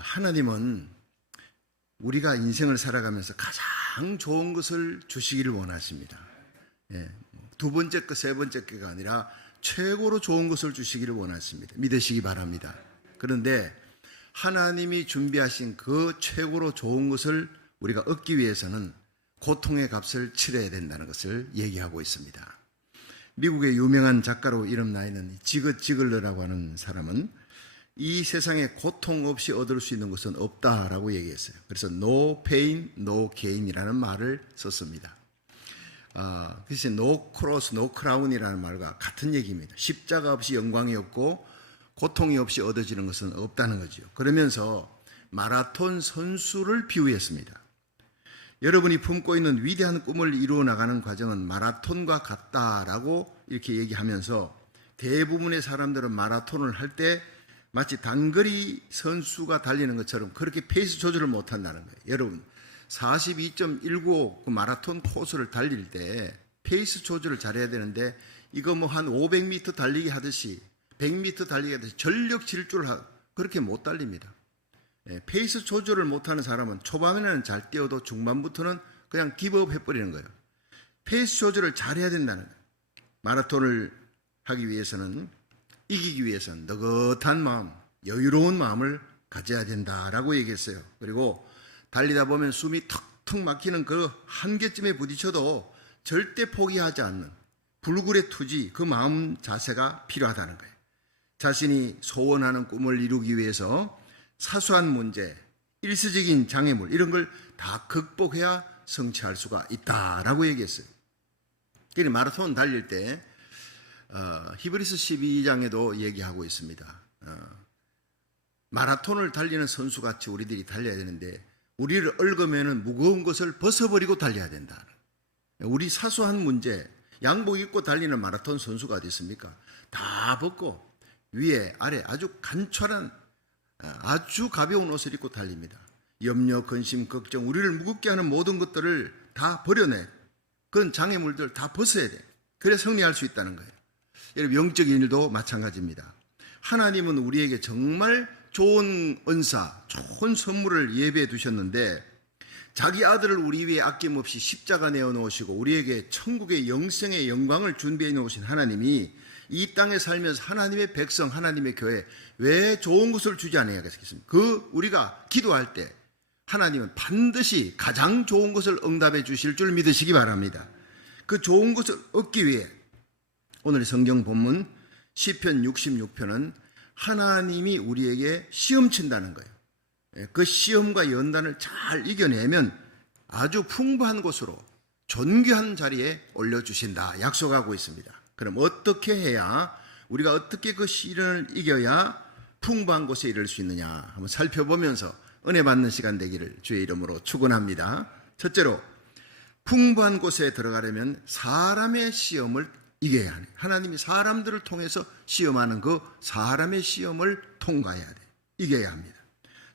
하나님은 우리가 인생을 살아가면서 가장 좋은 것을 주시기를 원하십니다. 두 번째 거, 세 번째 거가 아니라 최고로 좋은 것을 주시기를 원하십니다. 믿으시기 바랍니다. 그런데 하나님이 준비하신 그 최고로 좋은 것을 우리가 얻기 위해서는 고통의 값을 치러야 된다는 것을 얘기하고 있습니다. 미국의 유명한 작가로 이름 나 있는 지긋 지글러라고 하는 사람은 이 세상에 고통 없이 얻을 수 있는 것은 없다라고 얘기했어요. 그래서 no pain, no gain이라는 말을 썼습니다. 그래서 no cross, no crown이라는 말과 같은 얘기입니다. 십자가 없이 영광이 없고 고통이 없이 얻어지는 것은 없다는 거죠. 그러면서 마라톤 선수를 비유했습니다. 여러분이 품고 있는 위대한 꿈을 이루어 나가는 과정은 마라톤과 같다라고 이렇게 얘기하면서 대부분의 사람들은 마라톤을 할 때 마치 단거리 선수가 달리는 것처럼 그렇게 페이스 조절을 못한다는 거예요. 여러분 42.195 그 마라톤 코스를 달릴 때 페이스 조절을 잘해야 되는데 이거 뭐 한 500m 달리기 하듯이 100m 달리기 하듯이 전력 질주를 그렇게 못 달립니다. 페이스 조절을 못하는 사람은 초반에는 잘 뛰어도 중반부터는 그냥 기브업 해버리는 거예요. 페이스 조절을 잘해야 된다는 거예요. 마라톤을 하기 위해서는, 이기기 위해서는 느긋한 마음, 여유로운 마음을 가져야 된다라고 얘기했어요. 그리고 달리다 보면 숨이 턱턱 막히는 그 한계점에 부딪혀도 절대 포기하지 않는 불굴의 투지, 그 마음 자세가 필요하다는 거예요. 자신이 소원하는 꿈을 이루기 위해서 사소한 문제, 일시적인 장애물 이런 걸 다 극복해야 성취할 수가 있다라고 얘기했어요. 그래서 마라톤 달릴 때 히브리서 12장에도 얘기하고 있습니다. 마라톤을 달리는 선수같이 우리들이 달려야 되는데 우리를 얽으면 무거운 것을 벗어버리고 달려야 된다. 우리 사소한 문제, 양복 입고 달리는 마라톤 선수가 어디 있습니까? 다 벗고 위에 아래 아주 간철한 아주 가벼운 옷을 입고 달립니다. 염려, 근심, 걱정, 우리를 무겁게 하는 모든 것들을 다 버려내. 그런 장애물들 다 벗어야 돼. 그래 승리할 수 있다는 거예요. 여러분 영적인 일도 마찬가지입니다. 하나님은 우리에게 정말 좋은 은사, 좋은 선물을 예배해 두셨는데 자기 아들을 우리 위에 아낌없이 십자가 내어 놓으시고 우리에게 천국의 영생의 영광을 준비해 놓으신 하나님이 이 땅에 살면서 하나님의 백성, 하나님의 교회 왜 좋은 것을 주지 않아야겠습니까? 우리가 기도할 때 하나님은 반드시 가장 좋은 것을 응답해 주실 줄 믿으시기 바랍니다. 그 좋은 것을 얻기 위해 오늘의 성경 본문 시편 66편은 하나님이 우리에게 시험 친다는 거예요. 그 시험과 연단을 잘 이겨내면 아주 풍부한 곳으로 존귀한 자리에 올려주신다 약속하고 있습니다. 그럼 어떻게 해야, 우리가 어떻게 그 시련을 이겨야 풍부한 곳에 이를 수 있느냐 한번 살펴보면서 은혜 받는 시간 되기를 주의 이름으로 축원합니다. 첫째로 풍부한 곳에 들어가려면 사람의 시험을 이겨야 하네. 하나님이 사람들을 통해서 시험하는 그 사람의 시험을 통과해야 돼. 이겨야 합니다.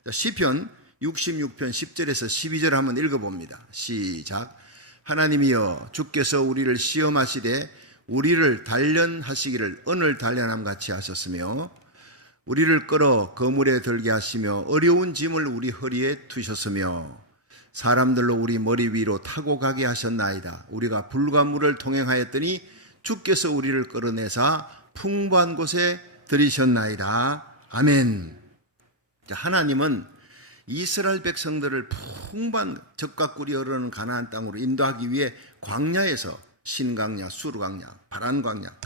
자, 시편 66편 10절에서 12절 한번 읽어봅니다. 시작. 하나님이여 주께서 우리를 시험하시되 우리를 단련하시기를 언을 단련함 같이 하셨으며 우리를 끌어 거물에 들게 하시며 어려운 짐을 우리 허리에 두셨으며 사람들로 우리 머리 위로 타고 가게 하셨나이다. 우리가 불과 물을 통행하였더니 주께서 우리를 끌어내사 풍부한 곳에 들이셨나이다. 아멘. 하나님은 이스라엘 백성들을 풍부한 젖과 꿀이 흐르는 가나안 땅으로 인도하기 위해 광야에서 신광야, 수르광야, 바란광야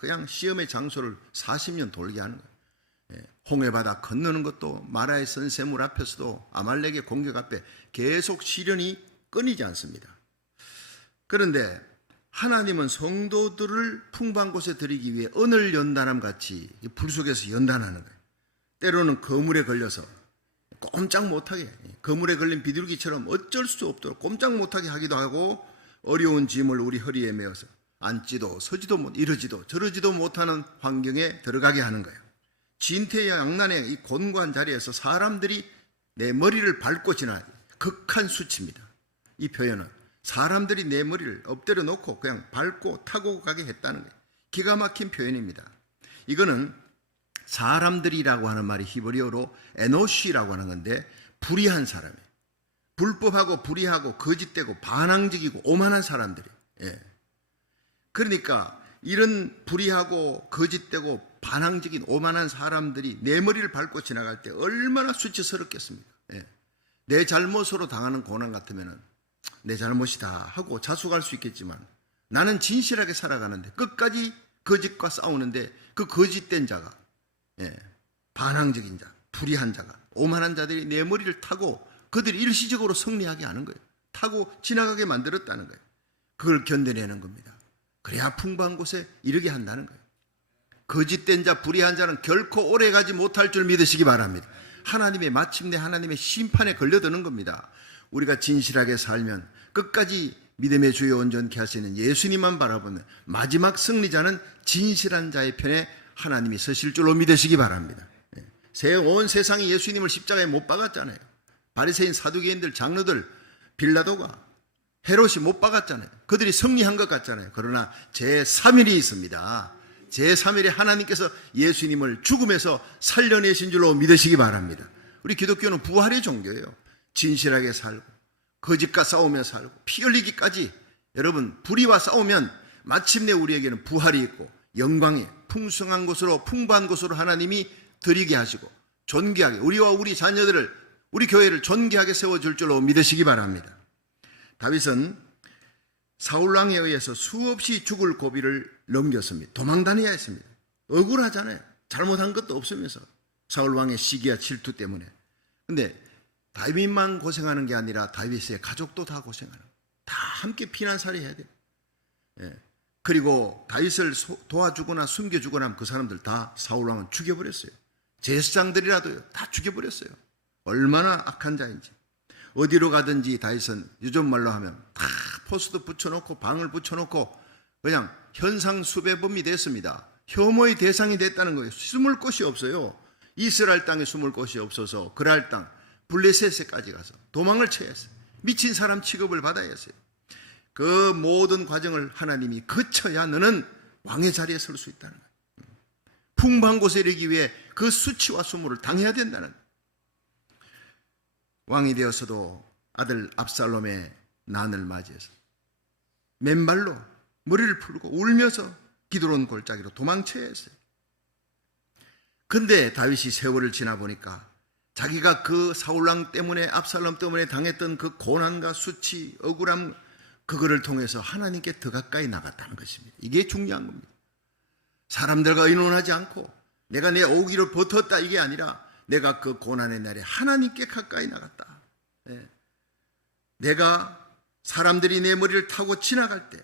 그냥 시험의 장소를 40년 돌게 하는 거예요. 홍해바다 건너는 것도 마라의 선새물 앞에서도 아말렉의 공격 앞에 계속 시련이 끊이지 않습니다. 그런데 하나님은 성도들을 풍부한 곳에 들이기 위해 언을 연단함 같이 불 속에서 연단하는 거예요. 때로는 거물에 걸려서 꼼짝 못하게, 거물에 걸린 비둘기처럼 어쩔 수 없도록 꼼짝 못하게 하기도 하고 어려운 짐을 우리 허리에 메어서 앉지도 서지도 못, 이러지도 저러지도 못하는 환경에 들어가게 하는 거예요. 진퇴양난의 이 곤고한 자리에서 사람들이 내 머리를 밟고 지나야 돼요. 극한 수치입니다. 이 표현은 사람들이 내 머리를 엎드려 놓고 그냥 밟고 타고 가게 했다는 거예요. 기가 막힌 표현입니다. 이거는 사람들이라고 하는 말이 히브리어로 에노시라고 하는 건데 불의한 사람이에요. 불법하고 불의하고 거짓되고 반항적이고 오만한 사람들이에요. 예. 그러니까 이런 불의하고 거짓되고 반항적인 오만한 사람들이 내 머리를 밟고 지나갈 때 얼마나 수치스럽겠습니까? 예. 내 잘못으로 당하는 고난 같으면 내 잘못이다 하고 자숙할 수 있겠지만 나는 진실하게 살아가는데 끝까지 거짓과 싸우는데 그 거짓된 자가, 예, 반항적인 자, 불의한 자가, 오만한 자들이 내 머리를 타고 그들이 일시적으로 승리하게 하는 거예요. 타고 지나가게 만들었다는 거예요. 그걸 견뎌내는 겁니다. 그래야 풍부한 곳에 이르게 한다는 거예요. 거짓된 자, 불의한 자는 결코 오래가지 못할 줄 믿으시기 바랍니다. 하나님의 마침내 하나님의 심판에 걸려드는 겁니다. 우리가 진실하게 살면 끝까지 믿음의 주에 온전케 하시는 예수님만 바라보는 마지막 승리자는 진실한 자의 편에 하나님이 서실 줄로 믿으시기 바랍니다. 온 세상이 예수님을 십자가에 못 박았잖아요. 바리새인, 사두개인들, 장로들, 빌라도가, 헤롯이 못 박았잖아요. 그들이 승리한 것 같잖아요. 그러나 제3일이 있습니다. 제3일에 하나님께서 예수님을 죽음에서 살려내신 줄로 믿으시기 바랍니다. 우리 기독교는 부활의 종교예요. 진실하게 살고 거짓과 싸우며 살고 피 흘리기까지. 여러분, 불의와 싸우면 마침내 우리에게는 부활이 있고 영광이 풍성한 곳으로, 풍부한 곳으로 하나님이 드리게 하시고 존귀하게 우리와 우리 자녀들을, 우리 교회를 존귀하게 세워줄 줄로 믿으시기 바랍니다. 다윗은 사울왕에 의해서 수없이 죽을 고비를 넘겼습니다. 도망다녀야 했습니다. 억울하잖아요. 잘못한 것도 없으면서 사울왕의 시기와 질투 때문에. 근데 다윗만 고생하는 게 아니라 다윗의 가족도 다 고생하는 거예요. 다 함께 피난살이 해야 돼요. 예. 그리고 다윗을 도와주거나 숨겨주거나 하면 그 사람들 다 사울왕은 죽여버렸어요. 제사장들이라도요, 다 죽여버렸어요. 얼마나 악한 자인지. 어디로 가든지 다윗은 요즘 말로 하면 다 포스도 붙여놓고 방을 붙여놓고 그냥 현상수배범이 됐습니다. 혐오의 대상이 됐다는 거예요. 숨을 곳이 없어요. 이스라엘 땅에 숨을 곳이 없어서 그랄 땅 블레셋에까지 가서 도망을 쳐야 했어요. 미친 사람 취급을 받아야 했어요. 그 모든 과정을 하나님이 거쳐야 너는 왕의 자리에 설 수 있다는 거예요. 풍부한 곳에 이르기 위해 그 수치와 수모를 당해야 된다는 거예요. 왕이 되어서도 아들 압살롬의 난을 맞이해서 맨발로 머리를 풀고 울면서 기드론 골짜기로 도망쳐야 했어요. 근데 다윗이 세월을 지나 보니까 자기가 그 사울왕 때문에, 압살롬 때문에 당했던 그 고난과 수치, 억울함, 그거를 통해서 하나님께 더 가까이 나갔다는 것입니다. 이게 중요한 겁니다. 사람들과 의논하지 않고 내가 내 오기를 버텼다, 이게 아니라 내가 그 고난의 날에 하나님께 가까이 나갔다. 내가 사람들이 내 머리를 타고 지나갈 때,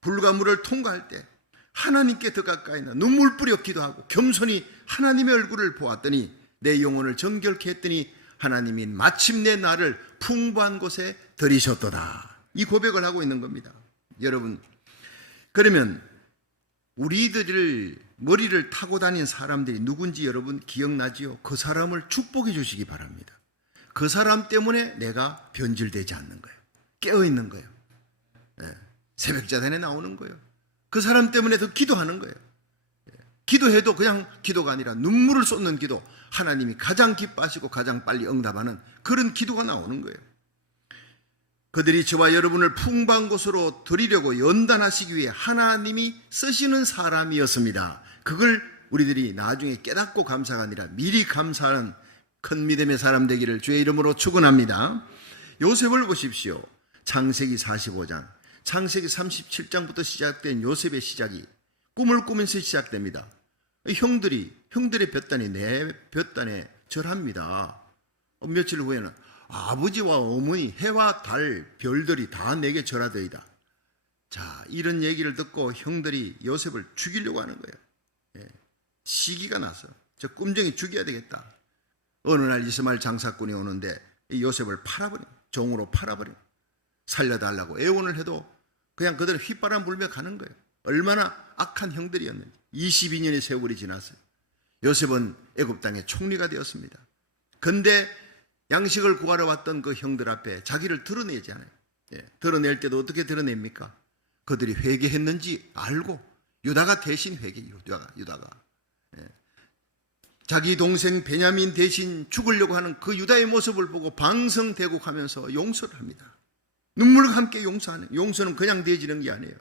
불과 물을 통과할 때 하나님께 더 가까이 나 눈물 뿌려 기도하고 겸손히 하나님의 얼굴을 보았더니 내 영혼을 정결케 했더니 하나님이 마침내 나를 풍부한 곳에 들이셨도다. 이 고백을 하고 있는 겁니다. 여러분, 그러면 우리들을 머리를 타고 다닌 사람들이 누군지 여러분 기억나지요? 그 사람을 축복해 주시기 바랍니다. 그 사람 때문에 내가 변질되지 않는 거예요. 깨어있는 거예요. 새벽자단에 나오는 거예요. 그 사람 때문에 더 기도하는 거예요. 기도해도 그냥 기도가 아니라 눈물을 쏟는 기도, 하나님이 가장 기뻐하시고 가장 빨리 응답하는 그런 기도가 나오는 거예요. 그들이 저와 여러분을 풍부한 곳으로 드리려고 연단하시기 위해 하나님이 쓰시는 사람이었습니다. 그걸 우리들이 나중에 깨닫고 감사가 아니라 미리 감사하는 큰 믿음의 사람 되기를 주의 이름으로 축원합니다. 요셉을 보십시오. 창세기 45장, 창세기 37장부터 시작된 요셉의 시작이 꿈을 꾸면서 시작됩니다. 형들의 볕단이 내 볕단에 절합니다. 며칠 후에는 아버지와 어머니, 해와 달, 별들이 다 내게 절하되이다. 자, 이런 얘기를 듣고 형들이 요셉을 죽이려고 하는 거예요. 시기가 나서 저 꿈정이 죽여야 되겠다. 어느 날 이스마엘 장사꾼이 오는데 이 요셉을 팔아버립니다. 종으로 팔아버립니다. 살려달라고 애원을 해도 그냥 그들은 휘바람 불며 가는 거예요. 얼마나 악한 형들이었는지. 22년의 세월이 지났어요. 요셉은 애굽 땅의 총리가 되었습니다. 근데 양식을 구하러 왔던 그 형들 앞에 자기를 드러내지 않아요. 드러낼 때도 어떻게 드러냅니까? 그들이 회개했는지 알고 유다가 대신 유다가 자기 동생 베냐민 대신 죽으려고 하는 그 유다의 모습을 보고 방성대곡하면서 용서를 합니다. 눈물과 함께 용서하는, 용서는 그냥 되지는 게 아니에요.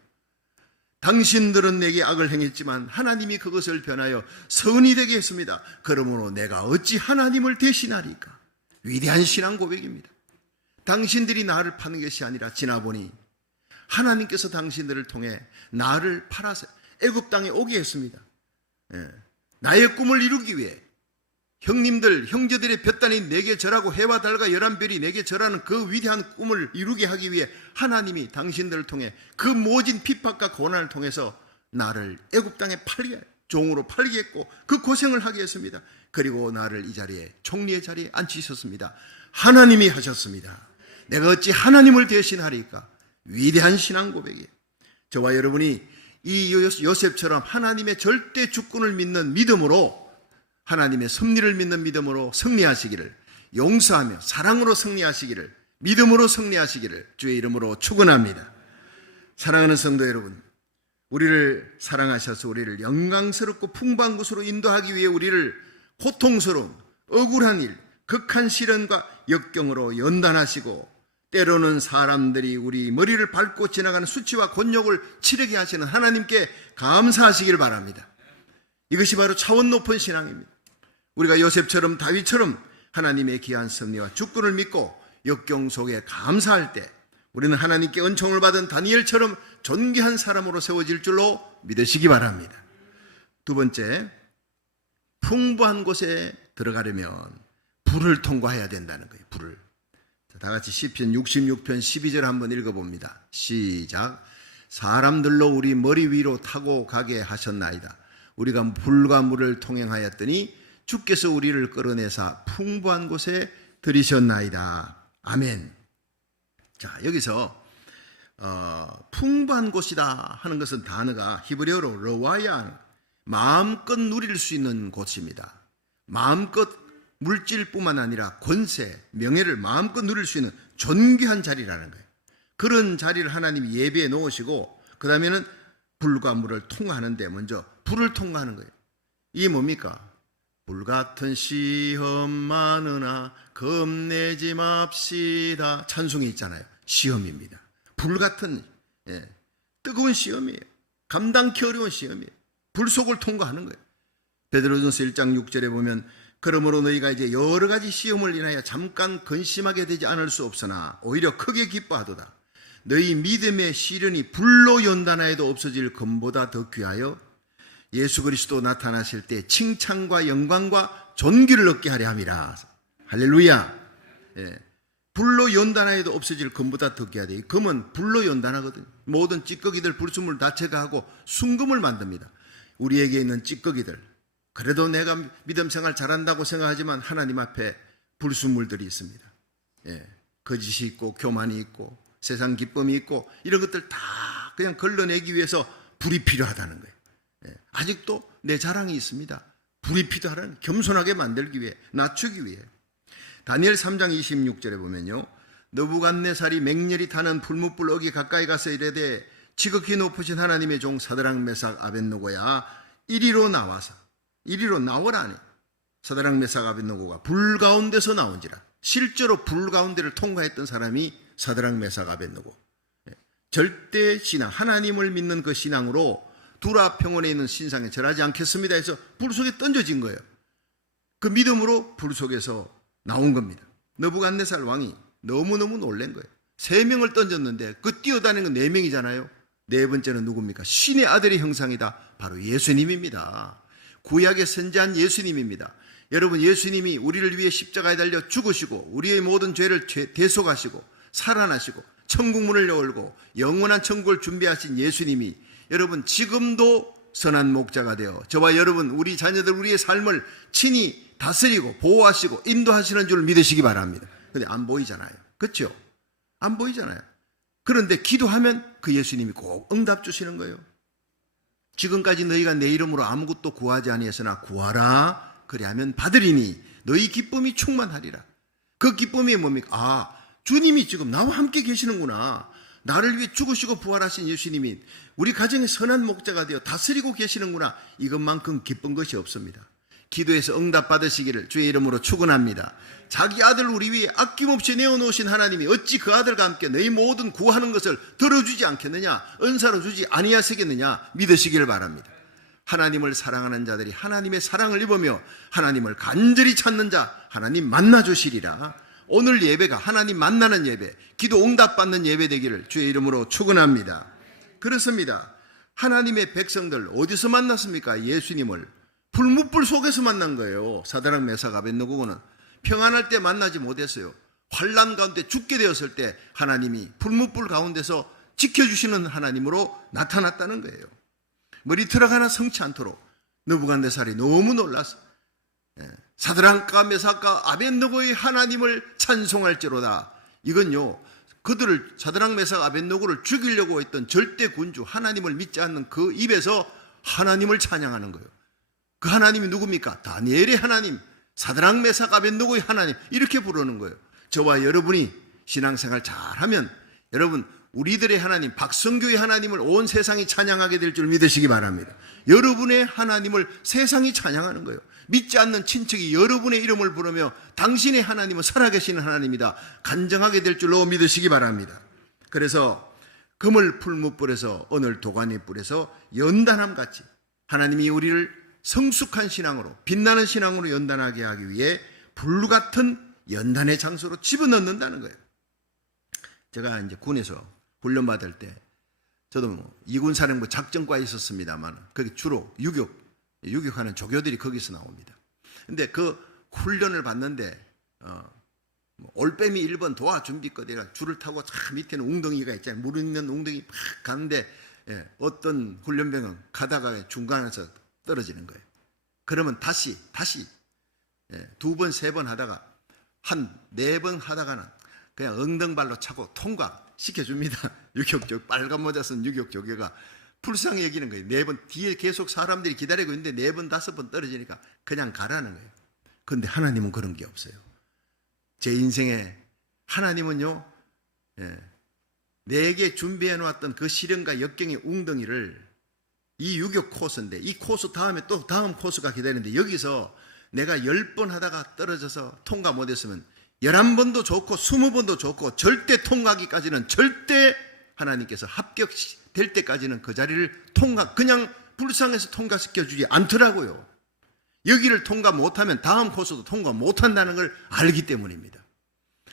당신들은 내게 악을 행했지만 하나님이 그것을 변하여 선이 되게 했습니다. 그러므로 내가 어찌 하나님을 대신하리까? 위대한 신앙 고백입니다. 당신들이 나를 파는 것이 아니라 지나보니 하나님께서 당신들을 통해 나를 팔아서 애굽 땅에 오게 했습니다. 나의 꿈을 이루기 위해 형님들, 형제들의 볕단이 내게 절하고 해와 달과 열한 별이 내게 절하는 그 위대한 꿈을 이루게 하기 위해 하나님이 당신들을 통해 그 모진 핍박과 고난을 통해서 나를 애굽 땅에 팔게, 종으로 팔게 했고 그 고생을 하게 했습니다. 그리고 나를 이 자리에, 총리의 자리에 앉히셨습니다. 하나님이 하셨습니다. 내가 어찌 하나님을 대신하리까? 위대한 신앙 고백이에요. 저와 여러분이 이 요셉처럼 하나님의 절대 주권을 믿는 믿음으로, 하나님의 섭리를 믿는 믿음으로 승리하시기를, 용서하며 사랑으로 승리하시기를, 믿음으로 승리하시기를 주의 이름으로 축원합니다. 사랑하는 성도 여러분, 우리를 사랑하셔서 우리를 영광스럽고 풍부한 곳으로 인도하기 위해 우리를 고통스러운 억울한 일, 극한 시련과 역경으로 연단하시고 때로는 사람들이 우리 머리를 밟고 지나가는 수치와 곤욕을 치르게 하시는 하나님께 감사하시길 바랍니다. 이것이 바로 차원 높은 신앙입니다. 우리가 요셉처럼 다윗처럼 하나님의 귀한 섭리와 주권을 믿고 역경 속에 감사할 때 우리는 하나님께 은총을 받은 다니엘처럼 존귀한 사람으로 세워질 줄로 믿으시기 바랍니다. 두 번째, 풍부한 곳에 들어가려면 불을 통과해야 된다는 거예요. 불을. 다 같이 시편 66편 12절 한번 읽어봅니다. 시작. 사람들로 우리 머리 위로 타고 가게 하셨나이다. 우리가 불과 물을 통행하였더니 주께서 우리를 끌어내사 풍부한 곳에 들이셨나이다. 아멘. 자, 여기서 풍부한 곳이다 하는 것은 단어가 히브리어로 러와야, 마음껏 누릴 수 있는 곳입니다. 마음껏 물질뿐만 아니라 권세, 명예를 마음껏 누릴 수 있는 존귀한 자리라는 거예요. 그런 자리를 하나님이 예비해 놓으시고 그 다음에는 불과 물을 통과하는데 먼저 불을 통과하는 거예요. 이게 뭡니까? 불같은 시험 많으나 겁내지 맙시다. 찬송에 있잖아요. 시험입니다. 불같은 뜨거운 시험이에요. 감당기 어려운 시험이에요. 불 속을 통과하는 거예요. 베드로전서 1장 6절에 보면 그러므로 너희가 이제 여러 가지 시험을 인하여 잠깐 근심하게 되지 않을 수 없으나 오히려 크게 기뻐하도다. 너희 믿음의 시련이 불로 연단하여도 없어질 금보다 더 귀하여 예수 그리스도 나타나실 때 칭찬과 영광과 존귀를 얻게 하려 함이라. 할렐루야. 불로 연단하여도 없어질 금보다 더 귀하다. 이 금은 불로 연단하거든요. 모든 찌꺼기들 불순물 다 제거하고 순금을 만듭니다. 우리에게 있는 찌꺼기들, 그래도 내가 믿음 생활 잘한다고 생각하지만 하나님 앞에 불순물들이 있습니다. 거짓이 있고 교만이 있고 세상 기쁨이 있고 이런 것들 다 그냥 걸러내기 위해서 불이 필요하다는 거예요. 아직도 내 자랑이 있습니다. 불이 필요하다는, 겸손하게 만들기 위해, 낮추기 위해. 다니엘 3장 26절에 보면요, 느부갓네살이 맹렬히 타는 불뭇불 어기 가까이 가서 이르되 지극히 높으신 하나님의 종 사드락 메삭 아벳느고야 이리로 나와서, 이리로 나오라니. 사드락 메삭 아벳느고가 불 가운데서 나온지라. 실제로 불 가운데를 통과했던 사람이 사드락 메삭 아벳느고. 절대 신앙, 하나님을 믿는 그 신앙으로 두라 평원에 있는 신상에 절하지 않겠습니다 해서 불 속에 던져진 거예요. 그 믿음으로 불 속에서 나온 겁니다. 느부갓네살 왕이 너무너무 놀란 거예요. 3명을 던졌는데 그 뛰어다니는 건 4명이잖아요. 네 번째는 누굽니까? 신의 아들의 형상이다. 바로 예수님입니다. 구약의 선지한 예수님입니다. 여러분, 예수님이 우리를 위해 십자가에 달려 죽으시고 우리의 모든 죄를 대속하시고 살아나시고 천국문을 열고 영원한 천국을 준비하신 예수님이 여러분 지금도 선한 목자가 되어 저와 여러분, 우리 자녀들, 우리의 삶을 친히 다스리고 보호하시고 인도하시는 줄 믿으시기 바랍니다. 근데 안 보이잖아요. 그렇죠? 안 보이잖아요. 그런데 기도하면 그 예수님이 꼭 응답 주시는 거예요. 지금까지 너희가 내 이름으로 아무것도 구하지 아니했으나 구하라 그리하면 받으리니 너희 기쁨이 충만하리라. 그 기쁨이 뭡니까? 아, 주님이 지금 나와 함께 계시는구나. 나를 위해 죽으시고 부활하신 예수님이 우리 가정의 선한 목자가 되어 다스리고 계시는구나. 이것만큼 기쁜 것이 없습니다. 기도해서 응답받으시기를 주의 이름으로 축원합니다. 자기 아들 우리 위에 아낌없이 내어놓으신 하나님이 어찌 그 아들과 함께 너희 모든 구하는 것을 들어주지 않겠느냐, 은사로 주지 아니하시겠느냐 믿으시기를 바랍니다. 하나님을 사랑하는 자들이 하나님의 사랑을 입으며 하나님을 간절히 찾는 자 하나님 만나주시리라. 오늘 예배가 하나님 만나는 예배, 기도 응답받는 예배 되기를 주의 이름으로 축원합니다. 그렇습니다. 하나님의 백성들 어디서 만났습니까? 예수님을 불뭇불 속에서 만난 거예요. 사드락 메삭 아벳느고고는 평안할 때 만나지 못했어요. 환난 가운데 죽게 되었을 때 하나님이 불뭇불 가운데서 지켜주시는 하나님으로 나타났다는 거예요. 머리털 하나 성치 않도록 느부갓네살이 너무 놀라서 사드락과 메삭과 아벳느고의 하나님을 찬송할지로다. 이건요, 그들을 사드락 메삭 아벳느고를 죽이려고 했던 절대 군주, 하나님을 믿지 않는 그 입에서 하나님을 찬양하는 거예요. 그 하나님이 누굽니까? 다니엘의 하나님, 사드락 메삭 아벳느고의 하나님, 이렇게 부르는 거예요. 저와 여러분이 신앙생활 잘하면 여러분 우리들의 하나님, 박성교의 하나님을 온 세상이 찬양하게 될 줄 믿으시기 바랍니다. 여러분의 하나님을 세상이 찬양하는 거예요. 믿지 않는 친척이 여러분의 이름을 부르며 당신의 하나님은 살아계시는 하나님이다 간증하게 될 줄로 믿으시기 바랍니다. 그래서 그물 풀무불에서 오늘 도가니불에서 연단함같이 하나님이 우리를 성숙한 신앙으로, 빛나는 신앙으로 연단하게 하기 위해 불같은 연단의 장소로 집어넣는다는 거예요. 제가 이제 군에서 훈련받을 때 저도 이군사령부 작전과에 있었습니다만 거기 주로 유격하는 조교들이 거기서 나옵니다. 근데 그 훈련을 받는데 올빼미 1번 도하 준비거리가 줄을 타고 저 밑에는 웅덩이가 있잖아요. 물 있는 웅덩이 막 가는데 어떤 훈련병은 가다가 중간에서 떨어지는 거예요. 그러면 다시 2번, 3번 하다가 한 4번 하다가는 그냥 엉덩발로 차고 통과시켜줍니다. 유격조, 빨간 모자 쓴 유격조교가 불쌍히 여기는 거예요. 4번, 뒤에 계속 사람들이 기다리고 있는데 4번, 5번 떨어지니까 그냥 가라는 거예요. 그런데 하나님은 그런 게 없어요. 제 인생에 하나님은요, 내게 준비해 놓았던 그 시련과 역경의 웅덩이를 이 유격 코스인데 이 코스 다음에 또 다음 코스가 기다리는데 여기서 내가 10번 하다가 떨어져서 통과 못했으면 11번도 좋고 20번도 좋고 절대 통과하기까지는 절대 하나님께서 합격될 때까지는 그 자리를 그냥 불쌍해서 통과시켜주지 않더라고요. 여기를 통과 못하면 다음 코스도 통과 못한다는 걸 알기 때문입니다.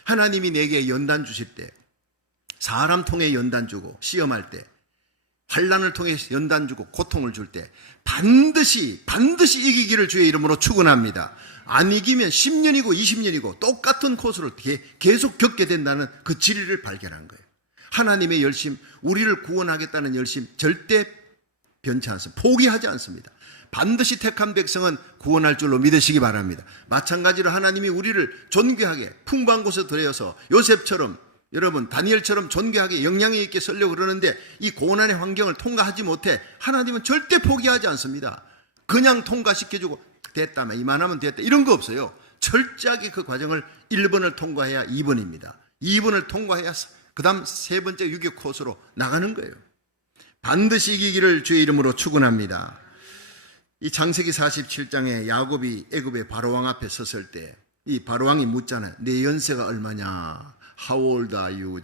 하나님이 내게 연단 주실 때, 사람 통해 연단 주고 시험할 때, 환난을 통해 연단 주고 고통을 줄 때 반드시 이기기를 주의 이름으로 축원합니다. 안 이기면 10년이고 20년이고 똑같은 코스를 계속 겪게 된다는 그 진리를 발견한 거예요. 하나님의 열심, 우리를 구원하겠다는 열심 절대 변치 않습니다. 포기하지 않습니다. 반드시 택한 백성은 구원할 줄로 믿으시기 바랍니다. 마찬가지로 하나님이 우리를 존귀하게 풍부한 곳에 들여서 요셉처럼, 여러분 다니엘처럼 존귀하게 영향이 있게 쓰려고 그러는데 이 고난의 환경을 통과하지 못해 하나님은 절대 포기하지 않습니다. 그냥 통과시켜주고 됐다면 이만하면 됐다 이런 거 없어요. 철저하게 그 과정을 1번을 통과해야 2번입니다. 2번을 통과해야 그 다음 3번째 유격 코스로 나가는 거예요. 반드시 이기기를 주의 이름으로 축원합니다. 이 창세기 47장에 야곱이 애굽의 바로왕 앞에 섰을 때 이 바로왕이 묻잖아요. 내 연세가 얼마냐? How old are you?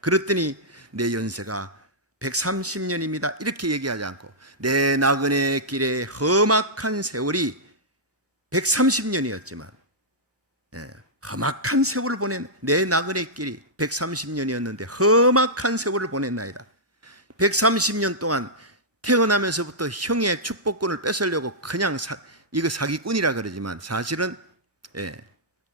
그랬더니 내 연세가 130년입니다. 이렇게 얘기하지 않고 내 나그네 길에 험악한 세월이 130년이었지만 험악한 세월을 보낸 내 나그네 길이 130년이었는데 험악한 세월을 보냈나이다. 130년 동안 태어나면서부터 형의 축복권을 뺏으려고 그냥 이거 사기꾼이라 그러지만 사실은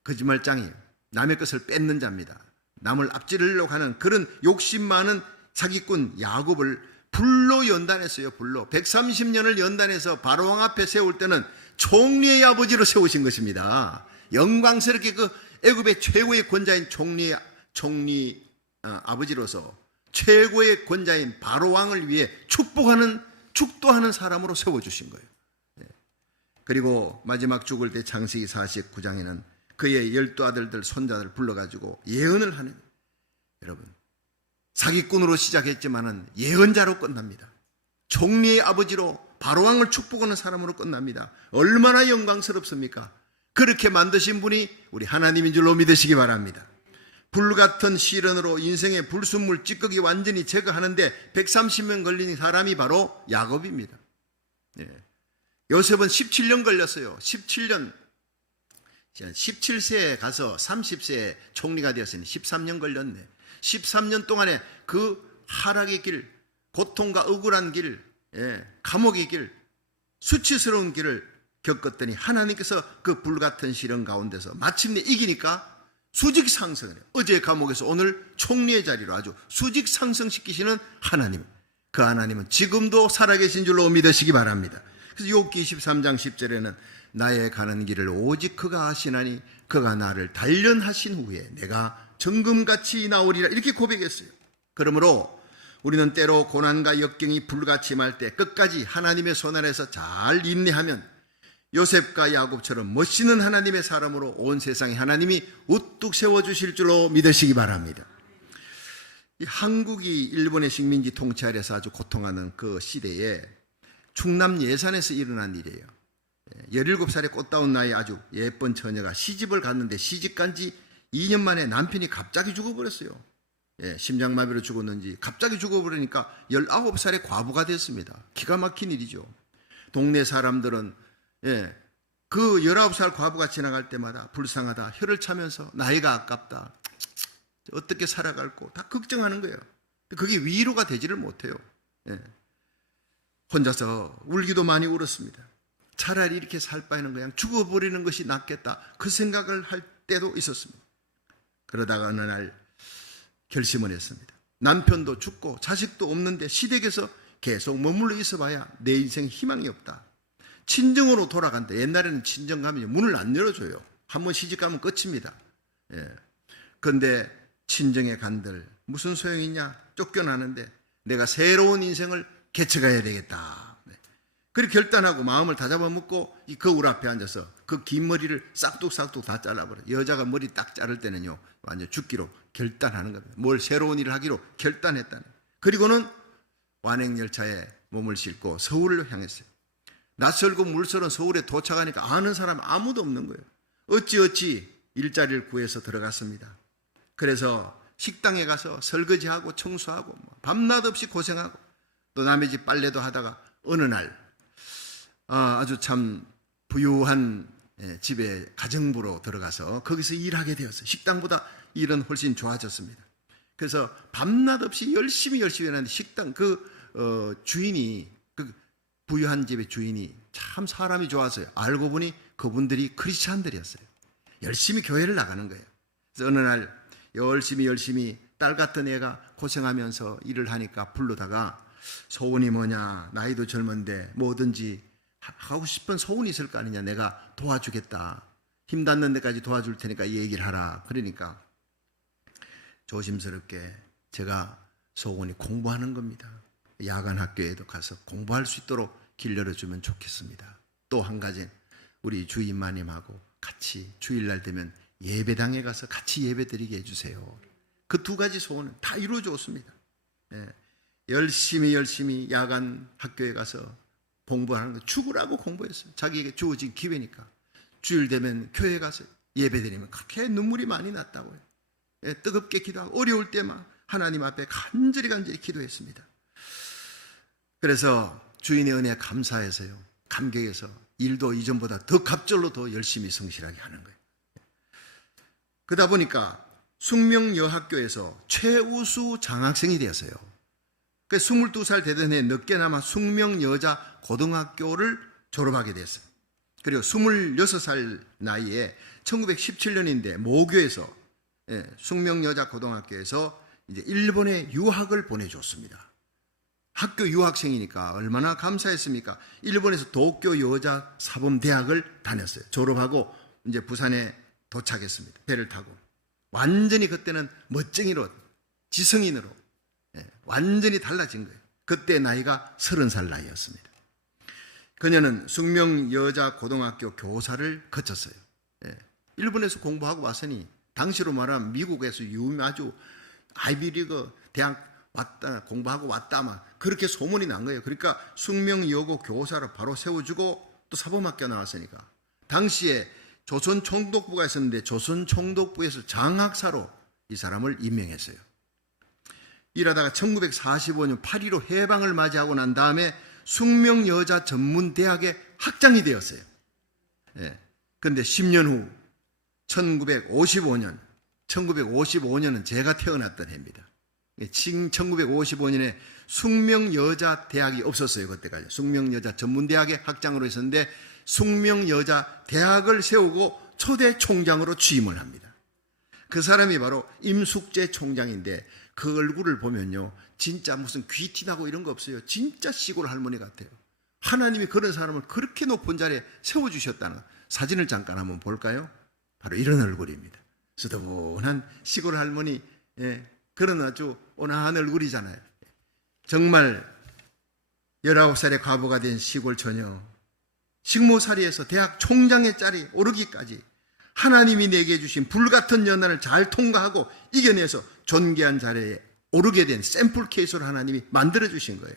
거짓말장이에요. 남의 것을 뺏는 자입니다. 남을 앞지르려고 하는 그런 욕심 많은 사기꾼 야곱을 불로 연단했어요. 불로 130년을 연단해서 바로왕 앞에 세울 때는 총리의 아버지로 세우신 것입니다. 영광스럽게 그 애굽의 최고의 권자인 총리 아버지로서 최고의 권자인 바로왕을 위해 축도하는 사람으로 세워주신 거예요. 그리고 마지막 죽을 때 창세기 49장에는 그의 12아들들 손자들 불러가지고 예언을 하는, 여러분 사기꾼으로 시작했지만은 예언자로 끝납니다. 총리의 아버지로 바로왕을 축복하는 사람으로 끝납니다. 얼마나 영광스럽습니까? 그렇게 만드신 분이 우리 하나님인 줄로 믿으시기 바랍니다. 불같은 시련으로 인생의 불순물 찌꺼기 완전히 제거하는데 130년 걸린 사람이 바로 야곱입니다. 요셉은 17년 걸렸어요. 17년. 17세에 가서 30세에 총리가 되었으니 13년 걸렸네. 13년 동안에 그 하락의 길, 고통과 억울한 길, 감옥의 길, 수치스러운 길을 겪었더니 하나님께서 그 불같은 시련 가운데서 마침내 이기니까 수직 상승을 해요. 어제 감옥에서 오늘 총리의 자리로 아주 수직 상승시키시는 하나님. 그 하나님은 지금도 살아계신 줄로 믿으시기 바랍니다. 그래서 욥기 23장 10절에는 나의 가는 길을 오직 그가 아시나니 그가 나를 단련하신 후에 내가 정금같이 나오리라 이렇게 고백했어요. 그러므로 우리는 때로 고난과 역경이 불같이 임할 때 끝까지 하나님의 손 안에서 잘 인내하면 요셉과 야곱처럼 멋있는 하나님의 사람으로 온 세상에 하나님이 우뚝 세워주실 줄로 믿으시기 바랍니다. 이 한국이 일본의 식민지 통치 아래서 아주 고통하는 그 시대에 충남 예산에서 일어난 일이에요. 17살의 꽃다운 나이에 아주 예쁜 처녀가 시집을 갔는데 시집간 지 2년 만에 남편이 갑자기 죽어버렸어요. 심장마비로 죽었는지 갑자기 죽어버리니까 19살의 과부가 됐습니다. 기가 막힌 일이죠. 동네 사람들은 그 19살 과부가 지나갈 때마다 불쌍하다, 혀를 차면서 나이가 아깝다, 어떻게 살아갈고 다 걱정하는 거예요. 그게 위로가 되지를 못해요. 혼자서 울기도 많이 울었습니다. 차라리 이렇게 살 바에는 그냥 죽어버리는 것이 낫겠다, 그 생각을 할 때도 있었습니다. 그러다가 어느 날 결심을 했습니다. 남편도 죽고 자식도 없는데 시댁에서 계속 머물러 있어봐야 내 인생 희망이 없다. 친정으로 돌아간다. 옛날에는 친정 가면 문을 안 열어줘요. 한번 시집 가면 끝입니다. 그런데 친정에 간들 무슨 소용이 있냐, 쫓겨나는데 내가 새로운 인생을 개척해야 되겠다. 그렇게 결단하고 마음을 다잡아먹고 이 거울 앞에 앉아서 그 긴 머리를 싹둑싹둑 다 잘라버려요. 여자가 머리 딱 자를 때는요 완전 죽기로 결단하는 겁니다. 뭘 새로운 일을 하기로 결단했다는. 그리고는 완행열차에 몸을 싣고 서울을 향했어요. 낯설고 물설은 서울에 도착하니까 아는 사람 아무도 없는 거예요. 어찌 일자리를 구해서 들어갔습니다. 그래서 식당에 가서 설거지하고 청소하고 밤낮 없이 고생하고 또 남의 집 빨래도 하다가 어느 날 아주 참 부유한 집에 가정부로 들어가서 거기서 일하게 되었어요. 식당보다 일은 훨씬 좋아졌습니다. 그래서 밤낮 없이 열심히 하는데 식당 주인이, 그 부유한 집의 주인이 참 사람이 좋아서요. 알고 보니 그분들이 크리스찬들이었어요. 열심히 교회를 나가는 거예요. 그래서 어느 날 열심히 딸 같은 애가 고생하면서 일을 하니까 부르다가 소원이 뭐냐, 나이도 젊은데 뭐든지 하고 싶은 소원이 있을 거 아니냐, 내가 도와주겠다, 힘 닿는 데까지 도와줄 테니까 이 얘기를 하라. 그러니까 조심스럽게 제가 소원이 공부하는 겁니다. 야간 학교에도 가서 공부할 수 있도록 길 열어주면 좋겠습니다. 또 한 가지, 우리 주임마님하고 같이 주일날 되면 예배당에 가서 같이 예배드리게 해주세요. 그 두 가지 소원은 다 이루어졌습니다. 열심히 야간 학교에 가서 공부하는 거, 죽으라고 공부했어요. 자기에게 주어진 기회니까. 주일 되면 교회 가서 예배드리면 그렇게 눈물이 많이 났다고요. 뜨겁게 기도하고 어려울 때만 하나님 앞에 간절히 기도했습니다. 그래서 주인의 은혜에 감사해서요, 감격해서 일도 이전보다 더 갑절로 더 열심히 성실하게 하는 거예요. 그러다 보니까 숙명여학교에서 최우수 장학생이 되었어요. 22살 되던 해 늦게나마 숙명여자 고등학교를 졸업하게 됐어요. 그리고 26살 나이에 1917년인데 모교에서, 숙명여자 고등학교에서 이제 일본에 유학을 보내줬습니다. 학교 유학생이니까 얼마나 감사했습니까? 일본에서 도쿄 여자 사범대학을 다녔어요. 졸업하고 이제 부산에 도착했습니다. 배를 타고. 완전히 그때는 멋쟁이로, 지성인으로 완전히 달라진 거예요. 그때 나이가 30살 나이였습니다. 그녀는 숙명여자고등학교 교사를 거쳤어요. 일본에서 공부하고 왔으니 당시로 말하면 미국에서 아주 아이비리그 대학 왔다 공부하고 왔다 막 그렇게 소문이 난 거예요. 그러니까 숙명여고 교사를 바로 세워주고 또 사범학교 나왔으니까 당시에 조선 총독부가 있었는데 조선 총독부에서 장학사로 이 사람을 임명했어요. 이러다가 1945년 8.15 해방을 맞이하고 난 다음에 숙명여자 전문대학의 학장이 되었어요. 그런데 10년 후 1955년은 제가 태어났던 해입니다. 1955년에 숙명여자 대학이 없었어요. 그때까지 숙명여자 전문대학의 학장으로 있었는데 숙명여자 대학을 세우고 초대 총장으로 취임을 합니다. 그 사람이 바로 임숙재 총장인데 그 얼굴을 보면요 진짜 무슨 귀티나고 이런 거 없어요. 진짜 시골 할머니 같아요. 하나님이 그런 사람을 그렇게 높은 자리에 세워주셨다는 사진을 잠깐 한번 볼까요? 바로 이런 얼굴입니다. 스더분한 시골 할머니, 그런 아주 온화한 얼굴이잖아요. 정말 19살의 과부가 된 시골 처녀, 식모살이에서 대학 총장의 자리 오르기까지 하나님이 내게 주신 불같은 연단을 잘 통과하고 이겨내서 존귀한 자리에 오르게 된 샘플 케이스로 하나님이 만들어 주신 거예요.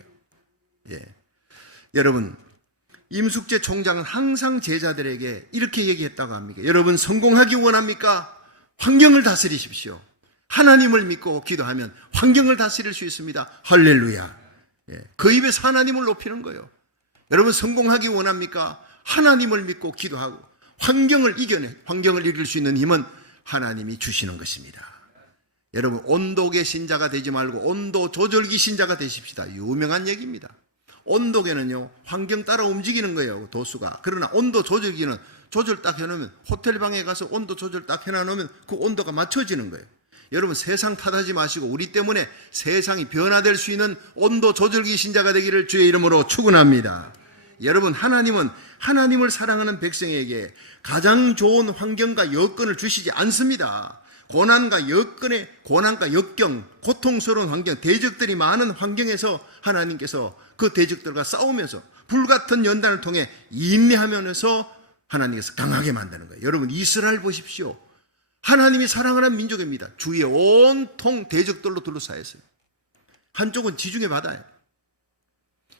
여러분, 임숙재 총장은 항상 제자들에게 이렇게 얘기했다고 합니다. 여러분 성공하기 원합니까? 환경을 다스리십시오. 하나님을 믿고 기도하면 환경을 다스릴 수 있습니다. 할렐루야. 그 입에서 하나님을 높이는 거예요. 여러분 성공하기 원합니까? 하나님을 믿고 기도하고 환경을 이길 수 있는 힘은 하나님이 주시는 것입니다. 여러분 온도계 신자가 되지 말고 온도 조절기 신자가 되십시다. 유명한 얘기입니다. 온도계는요 환경 따라 움직이는 거예요. 도수가. 그러나 온도 조절기는 조절 딱 해놓으면 호텔방에 가서 온도 조절 딱 해놓으면 그 온도가 맞춰지는 거예요. 여러분 세상 탓하지 마시고 우리 때문에 세상이 변화될 수 있는 온도 조절기 신자가 되기를 주의 이름으로 축원합니다. 여러분 하나님은 하나님을 사랑하는 백성에게 가장 좋은 환경과 여건을 주시지 않습니다. 고난과 역경, 고통스러운 환경, 대적들이 많은 환경에서 하나님께서 그 대적들과 싸우면서 불같은 연단을 통해 인내하면서 하나님께서 강하게 만드는 거예요. 여러분 이스라엘 보십시오. 하나님이 사랑하는 민족입니다. 주위에 온통 대적들로 둘러싸여 있어요. 한쪽은 지중해 바다예요.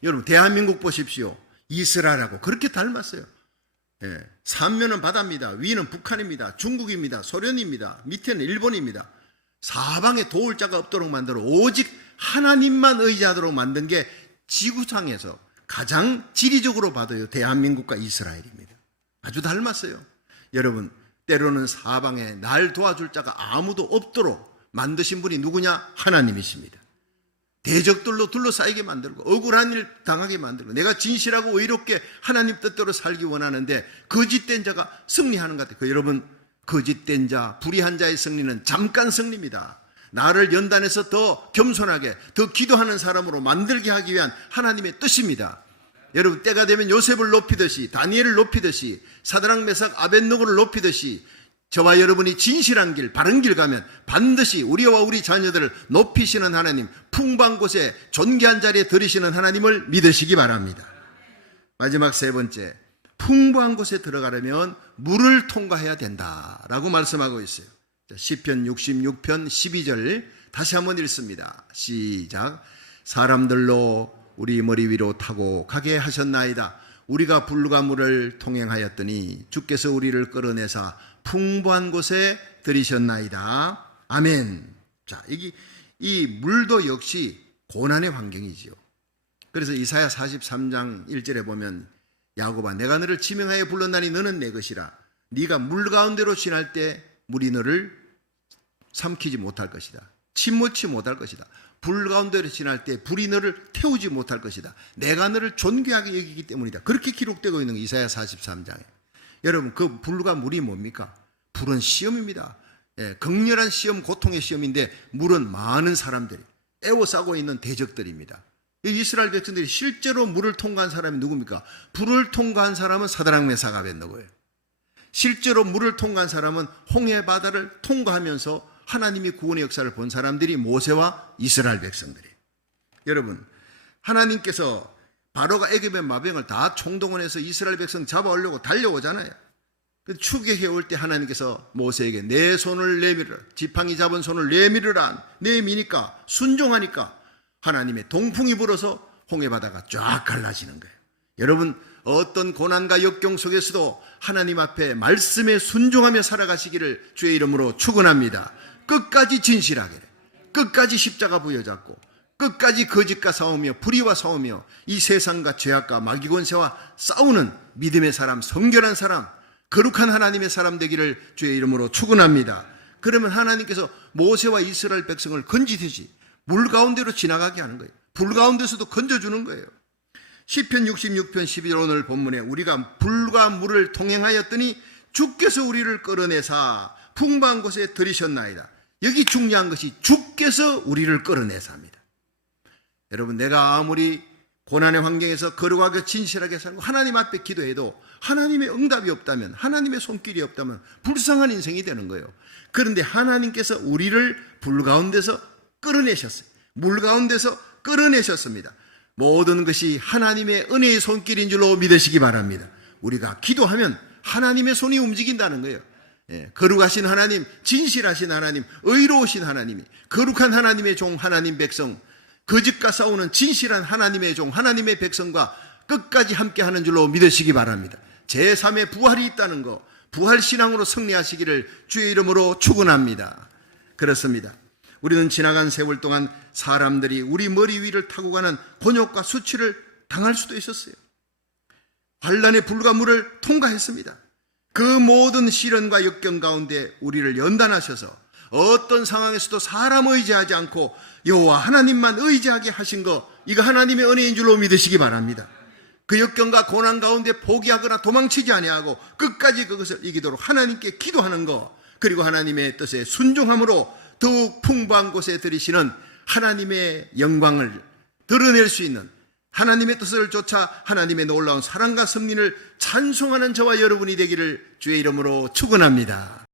여러분 대한민국 보십시오. 이스라엘하고 그렇게 닮았어요. 삼면은 바다입니다. 위는 북한입니다. 중국입니다. 소련입니다. 밑에는 일본입니다. 사방에 도울 자가 없도록 만들어 오직 하나님만 의지하도록 만든 게 지구상에서 가장 지리적으로 봐도요 대한민국과 이스라엘입니다. 아주 닮았어요. 여러분 때로는 사방에 날 도와줄 자가 아무도 없도록 만드신 분이 누구냐? 하나님이십니다. 대적들로 둘러싸이게 만들고 억울한 일 당하게 만들고 내가 진실하고 의롭게 하나님 뜻대로 살기 원하는데 거짓된 자가 승리하는 것 같아요. 여러분 거짓된 자, 불의한 자의 승리는 잠깐 승리입니다. 나를 연단해서 더 겸손하게 더 기도하는 사람으로 만들게 하기 위한 하나님의 뜻입니다. 여러분 때가 되면 요셉을 높이듯이 다니엘을 높이듯이 사드락 메삭 아벳느고를 높이듯이 저와 여러분이 진실한 길 바른 길 가면 반드시 우리와 우리 자녀들을 높이시는 하나님, 풍부한 곳에 존귀한 자리에 들이시는 하나님을 믿으시기 바랍니다. 마지막 세 번째, 풍부한 곳에 들어가려면 물을 통과해야 된다라고 말씀하고 있어요. 시편 66편 12절 다시 한번 읽습니다. 시작. 사람들로 우리 머리 위로 타고 가게 하셨나이다. 우리가 불과 물을 통행하였더니 주께서 우리를 끌어내사 풍부한 곳에 들이셨나이다. 아멘. 자, 이 물도 역시 고난의 환경이지요. 그래서 이사야 43장 1절에 보면 야곱아 내가 너를 지명하여 불렀나니 너는 내 것이라. 네가 물 가운데로 지날 때 물이 너를 삼키지 못할 것이다. 침몰치 못할 것이다. 불 가운데로 지날 때 불이 너를 태우지 못할 것이다. 내가 너를 존귀하게 여기기 때문이다. 그렇게 기록되고 있는 이사야 43장에. 여러분 그 불과 물이 뭡니까? 불은 시험입니다. 극렬한 시험, 고통의 시험인데 물은 많은 사람들이 애워싸고 있는 대적들입니다. 이스라엘 백성들이 실제로 물을 통과한 사람이 누굽니까? 불을 통과한 사람은 사드락 메삭 아벳느고예요. 실제로 물을 통과한 사람은 홍해 바다를 통과하면서 하나님이 구원의 역사를 본 사람들이 모세와 이스라엘 백성들이에요. 여러분 하나님께서 바로가 애굽의 마병을 다 총동원해서 이스라엘 백성 잡아오려고 달려오잖아요. 추격해 올 때 하나님께서 모세에게 내 손을 내밀어라. 지팡이 잡은 손을 내밀으라. 내미니까 순종하니까 하나님의 동풍이 불어서 홍해바다가 쫙 갈라지는 거예요. 여러분, 어떤 고난과 역경 속에서도 하나님 앞에 말씀에 순종하며 살아가시기를 주의 이름으로 축원합니다. 끝까지 진실하게, 끝까지 십자가 부여잡고, 끝까지 거짓과 싸우며 불의와 싸우며 이 세상과 죄악과 마귀 권세와 싸우는 믿음의 사람, 성결한 사람, 거룩한 하나님의 사람 되기를 주의 이름으로 축원합니다. 그러면 하나님께서 모세와 이스라엘 백성을 건지듯이 물 가운데로 지나가게 하는 거예요. 불 가운데서도 건져주는 거예요. 시편 66편 11절 오늘 본문에 우리가 불과 물을 통행하였더니 주께서 우리를 끌어내사 풍부한 곳에 들이셨나이다. 여기 중요한 것이 주께서 우리를 끌어내사입니다. 여러분, 내가 아무리 고난의 환경에서 거룩하게 진실하게 살고 하나님 앞에 기도해도 하나님의 응답이 없다면, 하나님의 손길이 없다면 불쌍한 인생이 되는 거예요. 그런데 하나님께서 우리를 불 가운데서 끌어내셨어요. 물 가운데서 끌어내셨습니다. 모든 것이 하나님의 은혜의 손길인 줄로 믿으시기 바랍니다. 우리가 기도하면 하나님의 손이 움직인다는 거예요. 거룩하신 하나님, 진실하신 하나님, 의로우신 하나님이, 거룩한 하나님의 종, 하나님 백성, 거짓과 싸우는 진실한 하나님의 종, 하나님의 백성과 끝까지 함께하는 줄로 믿으시기 바랍니다. 제3의 부활이 있다는 거, 부활신앙으로 승리하시기를 주의 이름으로 축원합니다. 그렇습니다. 우리는 지나간 세월 동안 사람들이 우리 머리 위를 타고 가는 곤욕과 수치를 당할 수도 있었어요. 환난의 불과 물을 통과했습니다. 그 모든 시련과 역경 가운데 우리를 연단하셔서 어떤 상황에서도 사람 의지하지 않고 여호와 하나님만 의지하게 하신 거, 이거 하나님의 은혜인 줄로 믿으시기 바랍니다. 그 역경과 고난 가운데 포기하거나 도망치지 아니하고 끝까지 그것을 이기도록 하나님께 기도하는 거, 그리고 하나님의 뜻에 순종함으로 더욱 풍부한 곳에 들이시는 하나님의 영광을 드러낼 수 있는, 하나님의 뜻을 쫓아 하나님의 놀라운 사랑과 섭리를 찬송하는 저와 여러분이 되기를 주의 이름으로 축원합니다.